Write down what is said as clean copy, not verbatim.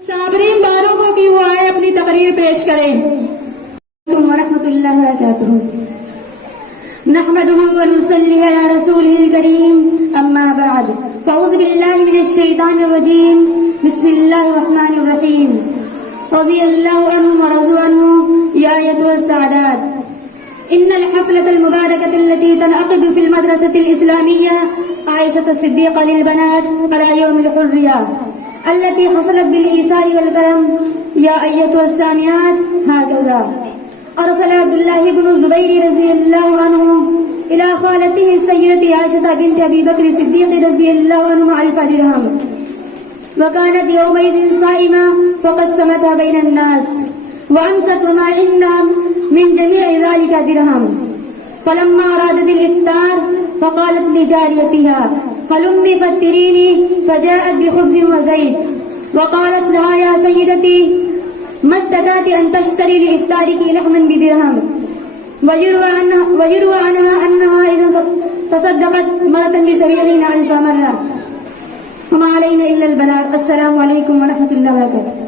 साबरीन बारों की वो आए अपनी तकरीर पेश करें। वरहमतुल्लाहि वबरकातुहू। नहमदुहु व नुसल्ली अला रसूलिहिल करीम, अम्मा बअद। फ़अऊज़ु बिल्लाहि मिनश शैतानिर रजीम। बिस्मिल्लाहिर रहमानिर रहीम। रज़ियल्लाहु अन्हु व रज़ू अन्हु। या अय्युहस सादात, इन्नल हफ़लतल मुबारकतल्लती तनअक़िदु फ़िल मदरसतिल इस्लामिय्या आयशा सिद्दीक़ा लिल बनात अला यौमिल हुर्रिया अल्लती हसलत बिल ईसाई वल करम। या अय्युहस सामिआत, हाकज़ा अरसल अब्दुल्लाह इब्न ज़ुबैर रज़ियल्लाहु अन्हु इला ख़ालतिही सय्यदती आयशा बिन्त अबी बकर सिद्दीक़ रज़ियल्लाहु अन्हु अल्फ़ दिरहम व कानत यौमइज़िन साइमा फ़क़स्समतहा बैनन नास व अमसत व मा इंदहा मिन जमीइ ज़ालिका दिरहम। फलम्मा अरादतिल इफ्तार फ़क़ालत लिजारियतिहा हलुम्मी फ़त्तिरीनी फ़जाअत बिख़ुब्ज़िन व ज़ैत व क़ालत लहा या सय्यदती मस्तताति अन तश्तरी लिइफ्तारिकी लहमन बिदिरहम। वयुरवा अन्हा अन्नहा इज़ा तसद्दक़त मरतन बिसबईना अल्फ़ मर्रा। वमा अलैना इल्लल बलाग। अस्सलामु अलैकुम व रहमतुल्लाहि व बरकातुहू।